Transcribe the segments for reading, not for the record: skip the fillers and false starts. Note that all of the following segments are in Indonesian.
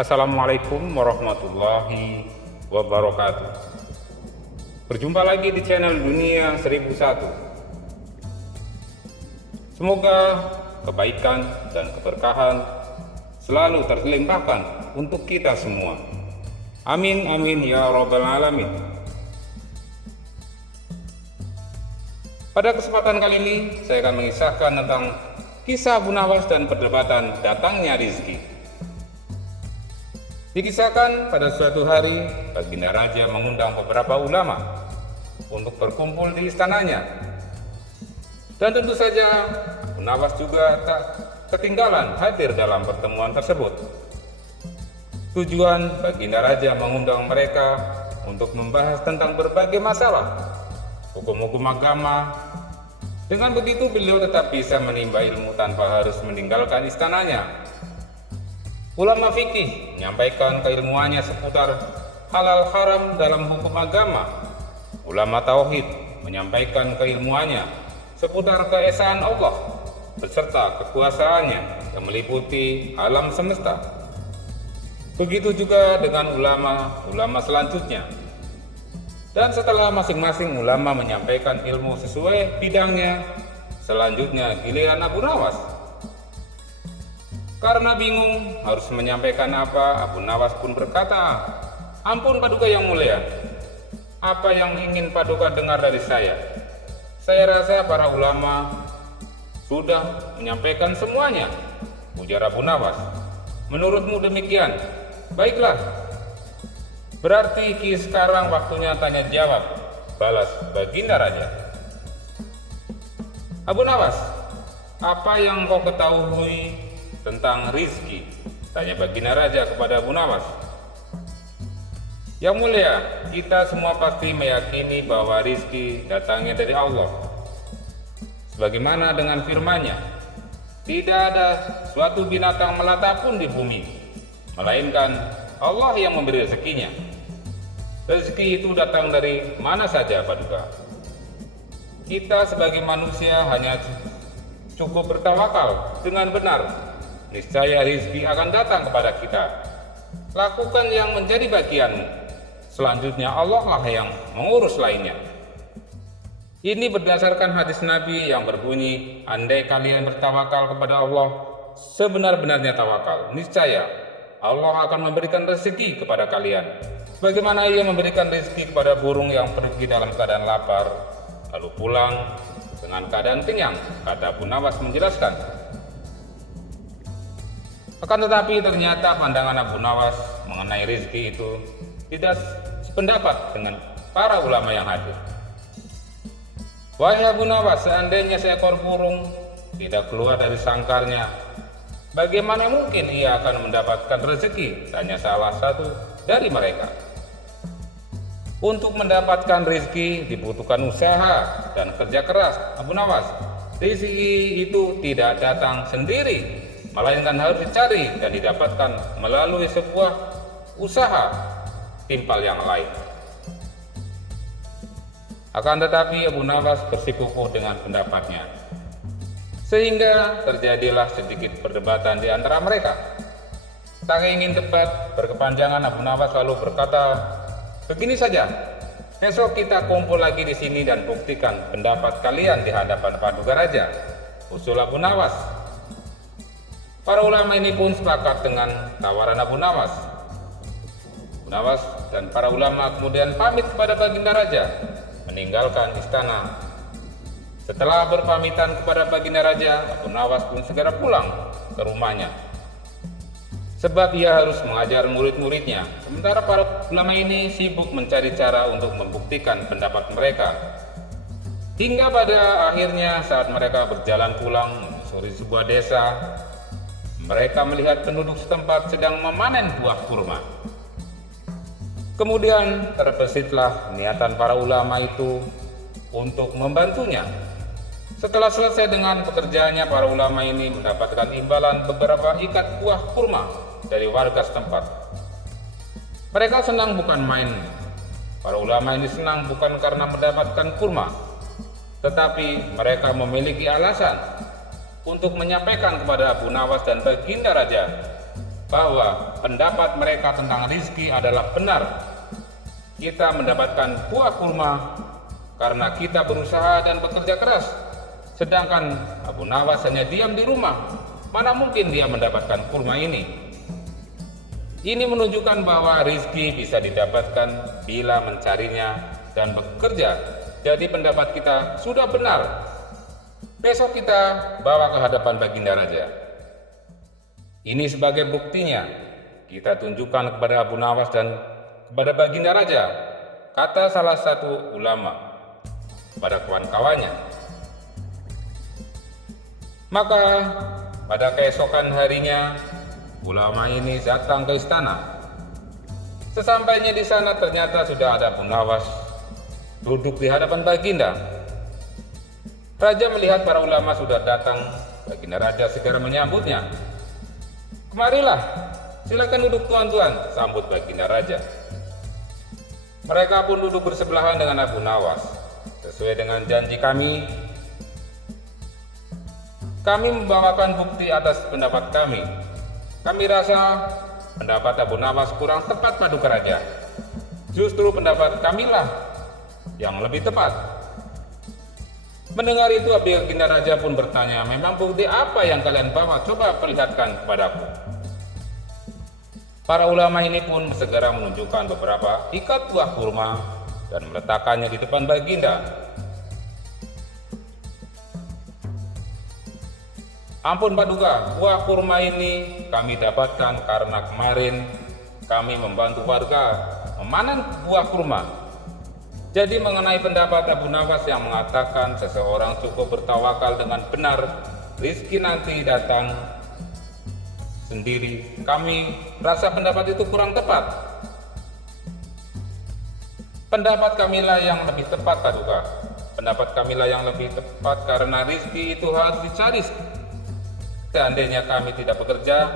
Assalamualaikum warahmatullahi wabarakatuh. Berjumpa lagi di channel Dunia 1001. Semoga kebaikan dan keberkahan selalu terlimpahkan untuk kita semua. Amin amin ya rabbal alamin. Pada kesempatan kali ini saya akan mengisahkan tentang kisah Abu Nawas dan perdebatan datangnya rizki. Dikisahkan pada suatu hari Baginda Raja mengundang beberapa ulama untuk berkumpul di istananya. Dan tentu saja Abu Nawas juga tak ketinggalan hadir dalam pertemuan tersebut. Tujuan Baginda Raja mengundang mereka untuk membahas tentang berbagai masalah hukum-hukum agama. Dengan begitu beliau tetap bisa menimba ilmu tanpa harus meninggalkan istananya. Ulama fikih menyampaikan keilmuannya seputar halal haram dalam hukum agama. Ulama tauhid menyampaikan keilmuannya seputar keesaan Allah beserta kekuasaannya yang meliputi alam semesta. Begitu juga dengan ulama selanjutnya. Dan setelah masing-masing ulama menyampaikan ilmu sesuai bidangnya, selanjutnya giliran Abu Nawas. Karena bingung harus menyampaikan apa, Abu Nawas pun berkata, "Ampun Paduka yang mulia, apa yang ingin Paduka dengar dari saya? Saya rasa para ulama sudah menyampaikan semuanya." Ujar Abu Nawas, "Menurutmu demikian? Baiklah. Berarti sekarang waktunya tanya jawab," balas Baginda Raja. "Abu Nawas, apa yang kau ketahui tentang rizki?" tanya Baginda Raja kepada Abu Nawas. "Yang mulia, kita semua pasti meyakini bahwa rizki datangnya dari Allah. Sebagaimana dengan firman-Nya, tidak ada suatu binatang melata pun di bumi, melainkan Allah yang memberi rezekinya. Rezeki itu datang dari mana saja, Paduka. Kita sebagai manusia hanya cukup bertawakal dengan benar. Niscaya rezeki akan datang kepada kita. Lakukan yang menjadi bagianmu. Selanjutnya Allah lah yang mengurus lainnya." Ini berdasarkan hadis Nabi yang berbunyi, "Andai kalian bertawakal kepada Allah sebenar-benarnya tawakal, niscaya Allah akan memberikan rezeki kepada kalian. Bagaimana Ia memberikan rezeki kepada burung yang pergi dalam keadaan lapar, lalu pulang dengan keadaan kenyang," kata Abu Nawas menjelaskan. Akan tetapi ternyata pandangan Abu Nawas mengenai rezeki itu tidak sependapat dengan para ulama yang hadir. "Wahai Abu Nawas, seandainya seekor burung tidak keluar dari sangkarnya, bagaimana mungkin ia akan mendapatkan rezeki?" tanya salah satu dari mereka. "Untuk mendapatkan rezeki dibutuhkan usaha dan kerja keras, Abu Nawas. Rezeki itu tidak datang sendiri, melainkan harus dicari dan didapatkan melalui sebuah usaha timpal yang lain." Akan tetapi Abu Nawas bersikukuh dengan pendapatnya, sehingga terjadilah sedikit perdebatan di antara mereka. Tak ingin debat berkepanjangan, Abu Nawas lalu berkata, "Begini saja, besok kita kumpul lagi di sini dan buktikan pendapat kalian di hadapan Paduka Raja," usul Abu Nawas. Para ulama ini pun sepakat dengan tawaran Abu Nawas. Abu Nawas dan para ulama kemudian pamit kepada Baginda Raja, meninggalkan istana. Setelah berpamitan kepada Baginda Raja, Abu Nawas pun segera pulang ke rumahnya, sebab ia harus mengajar murid-muridnya. Sementara para ulama ini sibuk mencari cara untuk membuktikan pendapat mereka. Hingga pada akhirnya saat mereka berjalan pulang menyusuri sebuah desa, mereka melihat penduduk setempat sedang memanen buah kurma. Kemudian terbesitlah niatan para ulama itu untuk membantunya. Setelah selesai dengan pekerjaannya, para ulama ini mendapatkan imbalan beberapa ikat buah kurma dari warga setempat. Mereka senang bukan main. Para ulama ini senang bukan karena mendapatkan kurma, tetapi mereka memiliki alasan untuk menyampaikan kepada Abu Nawas dan Baginda Raja bahwa pendapat mereka tentang rizki adalah benar. Kita mendapatkan buah kurma karena kita berusaha dan bekerja keras. Sedangkan Abu Nawas hanya diam di rumah. Mana mungkin dia mendapatkan kurma ini? Ini menunjukkan bahwa rizki bisa didapatkan bila mencarinya dan bekerja. Jadi pendapat kita sudah benar. Besok kita bawa ke hadapan Baginda Raja. Ini sebagai buktinya. Kita tunjukkan kepada Abu Nawas dan kepada Baginda Raja. Kata salah satu ulama pada kawan-kawannya. Maka pada keesokan harinya ulama ini datang ke istana. Sesampainya di sana ternyata sudah ada Abu Nawas duduk di hadapan Baginda. Raja melihat para ulama sudah datang. Baginda Raja segera menyambutnya. Kemarilah, silakan duduk tuan-tuan, sambut Baginda Raja. Mereka pun duduk bersebelahan dengan Abu Nawas. Sesuai dengan janji kami membawakan bukti atas pendapat kami. Kami rasa pendapat Abu Nawas kurang tepat Paduka Raja. Justru pendapat kamilah yang lebih tepat. Mendengar itu Baginda Raja pun bertanya, memang bukti apa yang kalian bawa? Coba perlihatkan kepadaku. Para ulama ini pun segera menunjukkan beberapa ikat buah kurma dan meletakkannya di depan Baginda. Ampun Paduka, buah kurma ini kami dapatkan karena kemarin kami membantu warga memanen buah kurma. Jadi mengenai pendapat Abu Nawas yang mengatakan seseorang cukup bertawakal dengan benar, rizki nanti datang sendiri, kami rasa pendapat itu kurang tepat. Pendapat kamilah yang lebih tepat Paduka. Pendapat kamilah yang lebih tepat karena rizki itu harus dicari. Seandainya kami tidak bekerja,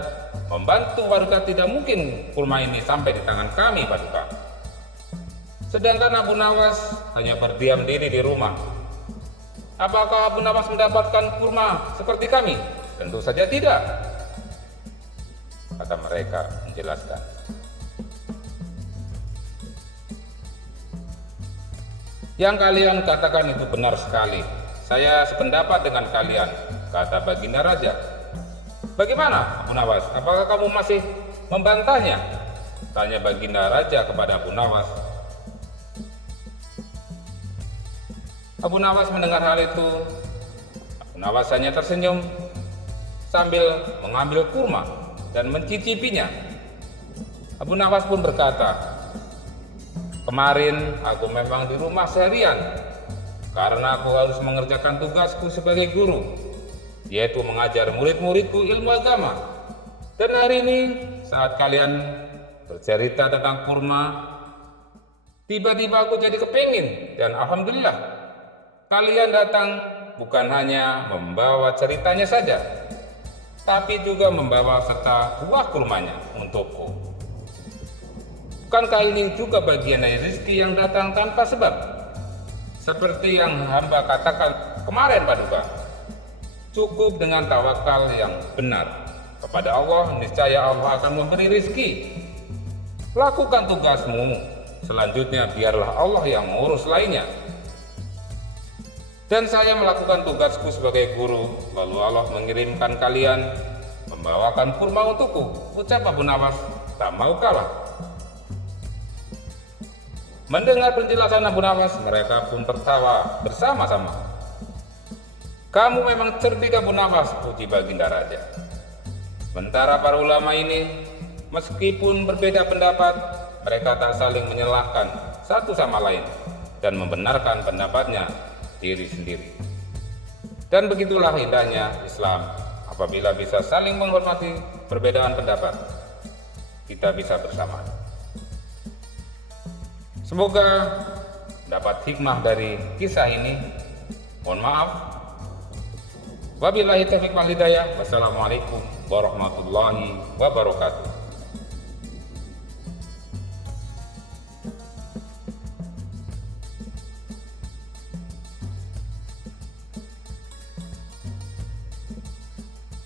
membantu warga, tidak mungkin kurma ini sampai di tangan kami Paduka. Sedangkan Abu Nawas hanya berdiam diri di rumah. Apakah Abu Nawas mendapatkan kurma seperti kami? Tentu saja tidak. Kata mereka menjelaskan. Yang kalian katakan itu benar sekali. Saya sependapat dengan kalian, kata Baginda Raja. Bagaimana Abu Nawas? Apakah kamu masih membantahnya? Tanya Baginda Raja kepada Abu Nawas. Abu Nawas mendengar hal itu. Abu Nawas hanya tersenyum sambil mengambil kurma dan mencicipinya. Abu Nawas pun berkata, kemarin aku memang di rumah seharian karena aku harus mengerjakan tugasku sebagai guru, yaitu mengajar murid-muridku ilmu agama. Dan hari ini saat kalian bercerita tentang kurma, tiba-tiba aku jadi kepingin, dan alhamdulillah kalian datang bukan hanya membawa ceritanya saja, tapi juga membawa serta buah kurmanya untukku. Bukankah ini juga bagian dari rezeki yang datang tanpa sebab? Seperti yang hamba katakan kemarin Paduka, cukup dengan tawakal yang benar kepada Allah, niscaya Allah akan memberi rezeki. Lakukan tugasmu, selanjutnya biarlah Allah yang mengurus lainnya. Dan saya melakukan tugasku sebagai guru, lalu Allah mengirimkan kalian membawakan kurma untukku. Ucap Abu Nawas tak mau kalah. Mendengar penjelasan Abu Nawas, mereka pun tertawa bersama-sama. Kamu memang cerdik Abu Nawas, puji Baginda Raja. Sementara para ulama ini, meskipun berbeda pendapat, mereka tak saling menyalahkan satu sama lain dan membenarkan pendapatnya diri sendiri. Dan begitulah indahnya Islam, apabila bisa saling menghormati perbedaan pendapat, kita bisa bersama. Semoga dapat hikmah dari kisah ini. Mohon maaf. Wabillahi taufiq wal hidayah. Wassalamualaikum warahmatullahi wabarakatuh.